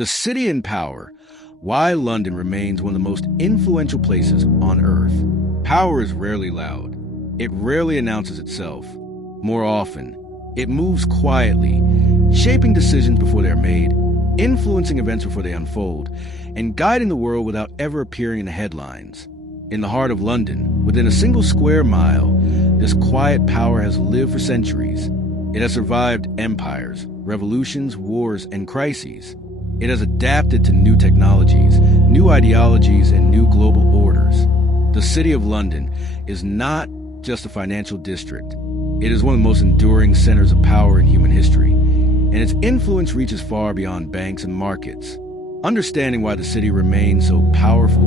The city in power. Why London remains one of the most influential places on Earth. Power is rarely loud. It rarely announces itself. More often, it moves quietly, shaping decisions before they're made, influencing events before they unfold, and guiding the world without ever appearing in the headlines. In the heart of London, within a single square mile, this quiet power has lived for centuries. It has survived empires, revolutions, wars, and crises. It has adapted to new technologies, new ideologies, and new global orders. The City of London is not just a financial district. It is one of the most enduring centers of power in human history, and its influence reaches far beyond banks and markets. Understanding why the city remains so powerful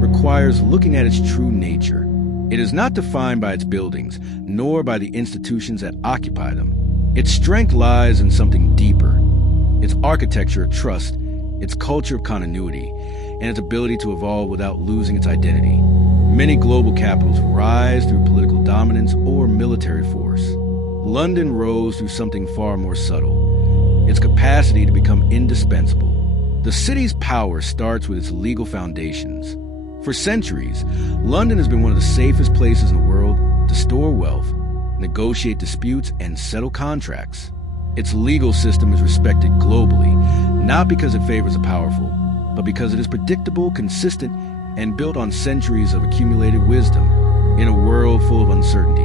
requires looking at its true nature. It is not defined by its buildings, nor by the institutions that occupy them. Its strength lies in something deeper. Its architecture of trust, its culture of continuity, and its ability to evolve without losing its identity. Many global capitals rise through political dominance or military force. London rose through something far more subtle, its capacity to become indispensable. The city's power starts with its legal foundations. For centuries, London has been one of the safest places in the world to store wealth, negotiate disputes, and settle contracts. Its legal system is respected globally, not because it favors the powerful, but because it is predictable, consistent, and built on centuries of accumulated wisdom. In a world full of uncertainty,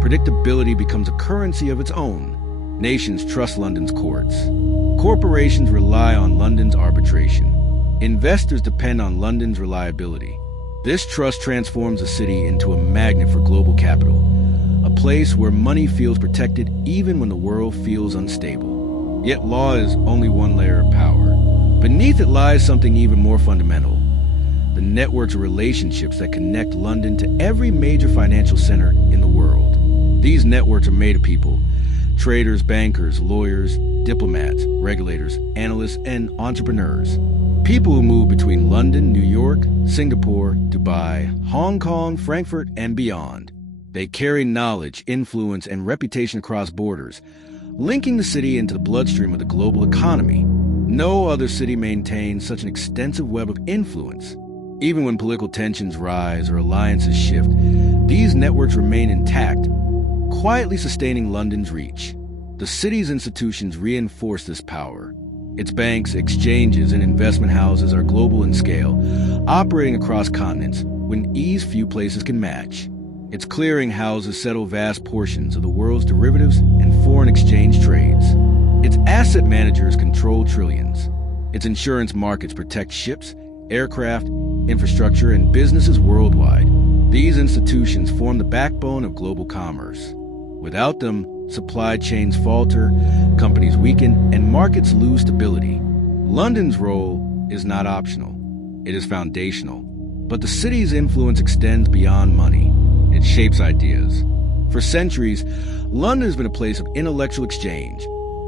predictability becomes a currency of its own. Nations trust London's courts. Corporations rely on London's arbitration. Investors depend on London's reliability. This trust transforms the city into a magnet for global capital, a place where money feels protected even when the world feels unstable. Yet law is only one layer of power. Beneath it lies something even more fundamental: the networks of relationships that connect London to every major financial center in the world. These networks are made of people: traders, bankers, lawyers, diplomats, regulators, analysts, and entrepreneurs. People who move between London, New York, Singapore, Dubai, Hong Kong, Frankfurt, and beyond. They carry knowledge, influence, and reputation across borders, linking the city into the bloodstream of the global economy. No other city maintains such an extensive web of influence. Even when political tensions rise or alliances shift, these networks remain intact, quietly sustaining London's reach. The city's institutions reinforce this power. Its banks, exchanges, and investment houses are global in scale, operating across continents when ease few places can match. Its clearing houses settle vast portions of the world's derivatives and foreign exchange trades. Its asset managers control trillions. Its insurance markets protect ships, aircraft, infrastructure, and businesses worldwide. These institutions form the backbone of global commerce. Without them, supply chains falter, companies weaken, and markets lose stability. London's role is not optional. It is foundational. But the city's influence extends beyond money. It shapes ideas. For centuries, London has been a place of intellectual exchange,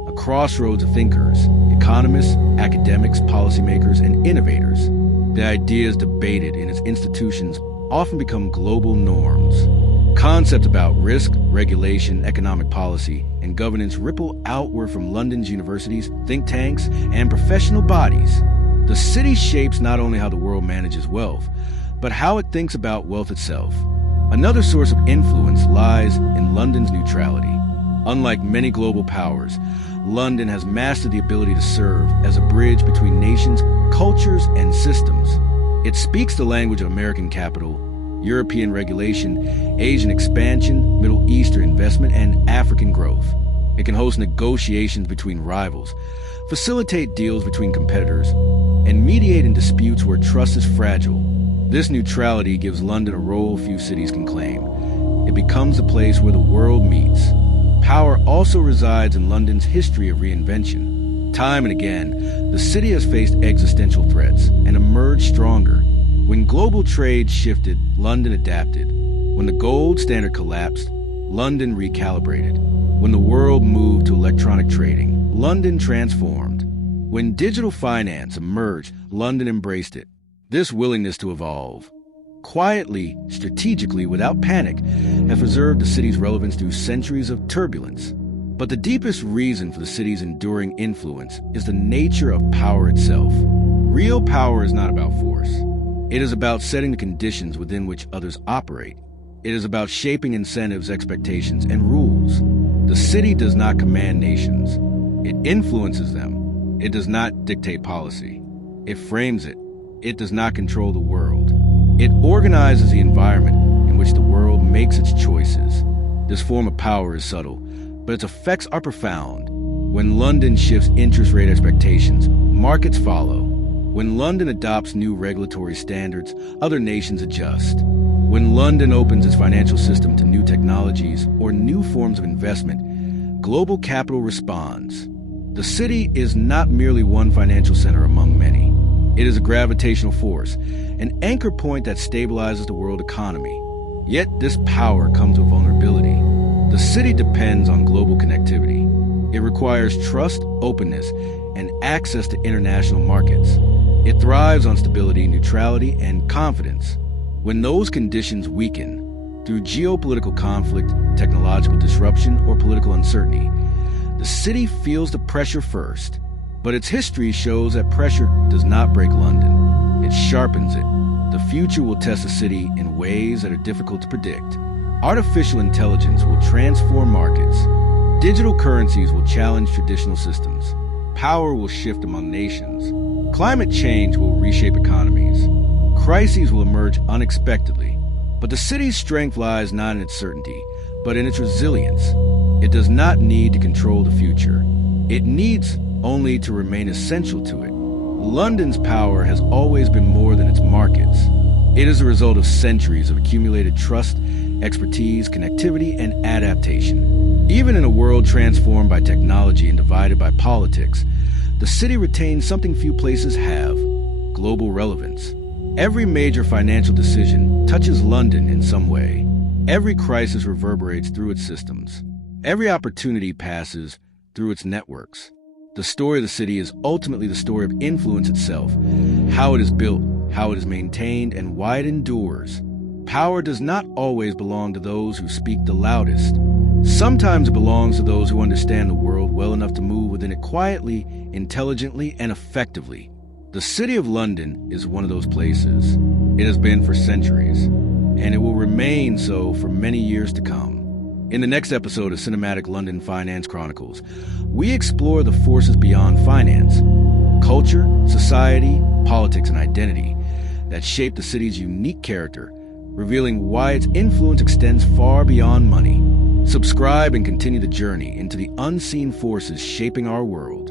a crossroads of thinkers, economists, academics, policymakers, and innovators. The ideas debated in its institutions often become global norms. Concepts about risk, regulation, economic policy, and governance ripple outward from London's universities, think tanks, and professional bodies. The city shapes not only how the world manages wealth, but how it thinks about wealth itself. Another source of influence lies in London's neutrality. Unlike many global powers, London has mastered the ability to serve as a bridge between nations, cultures, and systems. It speaks the language of American capital, European regulation, Asian expansion, Middle Eastern investment, and African growth. It can host negotiations between rivals, facilitate deals between competitors, and mediate in disputes where trust is fragile. This neutrality gives London a role few cities can claim. It becomes a place where the world meets. Power also resides in London's history of reinvention. Time and again, the city has faced existential threats and emerged stronger. When global trade shifted, London adapted. When the gold standard collapsed, London recalibrated. When the world moved to electronic trading, London transformed. When digital finance emerged, London embraced it. This willingness to evolve, quietly, strategically, without panic, has preserved the city's relevance through centuries of turbulence. But the deepest reason for the city's enduring influence is the nature of power itself. Real power is not about force. It is about setting the conditions within which others operate. It is about shaping incentives, expectations, and rules. The city does not command nations. It influences them. It does not dictate policy. It frames it. It does not control the world. It organizes the environment in which the world makes its choices. This form of power is subtle, but its effects are profound. When London shifts interest rate expectations, markets follow. When London adopts new regulatory standards, other nations adjust. When London opens its financial system to new technologies or new forms of investment, global capital responds. The city is not merely one financial center among many. It is a gravitational force, an anchor point that stabilizes the world economy. Yet this power comes with vulnerability. The city depends on global connectivity. It requires trust, openness, and access to international markets. It thrives on stability, neutrality, and confidence. When those conditions weaken, through geopolitical conflict, technological disruption, or political uncertainty, the city feels the pressure first. But its history shows that pressure does not break London. It sharpens it. The future will test the city in ways that are difficult to predict. Artificial intelligence will transform markets. Digital currencies will challenge traditional systems. Power will shift among nations. Climate change will reshape economies. Crises will emerge unexpectedly. But the city's strength lies not in its certainty, but in its resilience. It does not need to control the future. It needs only to remain essential to it. London's power has always been more than its markets. It is a result of centuries of accumulated trust, expertise, connectivity, and adaptation. Even in a world transformed by technology and divided by politics, the city retains something few places have: global relevance. Every major financial decision touches London in some way. Every crisis reverberates through its systems. Every opportunity passes through its networks. The story of the city is ultimately the story of influence itself, how it is built, how it is maintained, and why it endures. Power does not always belong to those who speak the loudest. Sometimes it belongs to those who understand the world well enough to move within it quietly, intelligently, and effectively. The City of London is one of those places. It has been for centuries, and it will remain so for many years to come. In the next episode of Cinematic London Finance Chronicles, we explore the forces beyond finance, culture, society, politics, and identity that shape the city's unique character, revealing why its influence extends far beyond money. Subscribe and continue the journey into the unseen forces shaping our world.